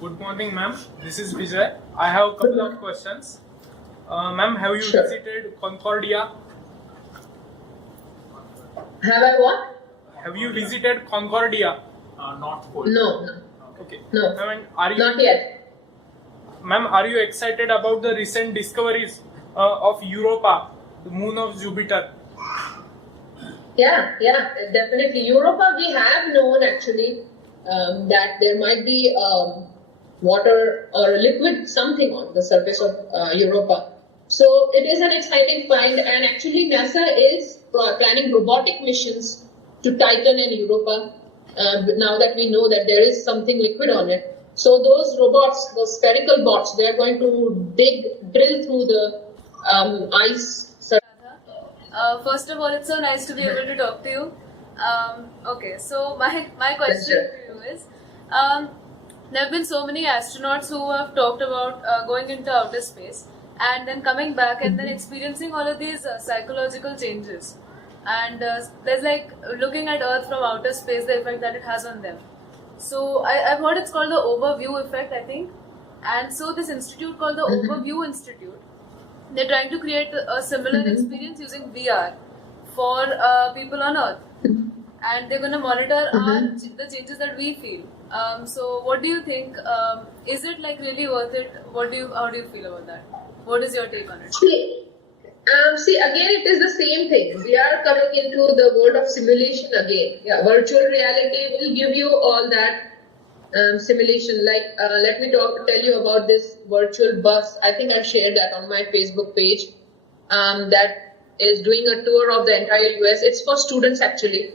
Good morning, ma'am. This is Vijay. I have a couple of questions. Ma'am, have you visited Concordia? Have I what? Have you visited Concordia? North Pole. No. Okay. No. Ma'am, are you, Not yet. ma'am, are you excited about the recent discoveries of Europa, the moon of Jupiter? Yeah, definitely. Europa, we have known actually that there might be water or liquid something on the surface of Europa. So it is an exciting find, and actually NASA is planning robotic missions to Titan and Europa. Now that we know that there is something liquid on it, so those robots, the spherical bots, they are going to drill through the ice. First of all, it's so nice to be able to talk to you. Okay, so my question to you is, there have been so many astronauts who have talked about going into outer space and then coming back and then experiencing all of these psychological changes. And there's like looking at Earth from outer space, the effect that it has on them. So I've heard it's called the overview effect, I think. And so this institute called the Overview Institute, they're trying to create a similar experience using VR for people on Earth, and they're going to monitor the changes that we feel. So, what do you think? Is it like really worth it? How do you feel about that? What is your take on it? See, again, it is the same thing. We are coming into the world of simulation again. Yeah, virtual reality will give you all that simulation. Like, let me tell you about this virtual bus. I think I shared that on my Facebook page. That is doing a tour of the entire US. It's for students actually.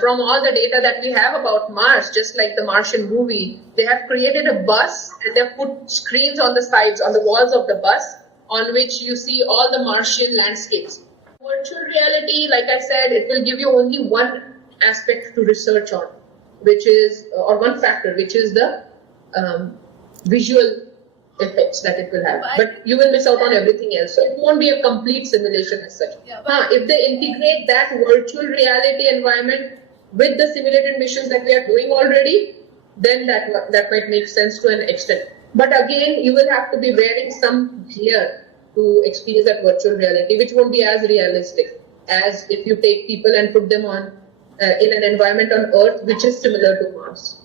From all the data that we have about Mars, just like the Martian movie, they have created a bus and they have put screens on the sides, on the walls of the bus, on which you see all the Martian landscapes. Virtual reality, like I said, it will give you only one aspect to research on, which is, or one factor, which is the visual effects that it will have. But you will miss out on everything else. So it won't be a complete simulation as such. If they integrate that virtual reality environment with the simulated missions that we are doing already, then that might make sense to an extent. But again, you will have to be wearing some gear to experience that virtual reality, which won't be as realistic as if you take people and put them on in an environment on Earth which is similar to Mars.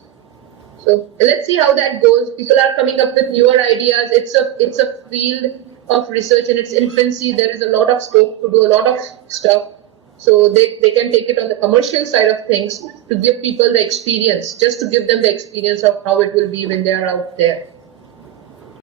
So let's see how that goes. People are coming up with newer ideas. It's a field of research in its infancy. There is a lot of scope to do a lot of stuff. So they can take it on the commercial side of things to give people the experience, just to give them the experience of how it will be when they are out there.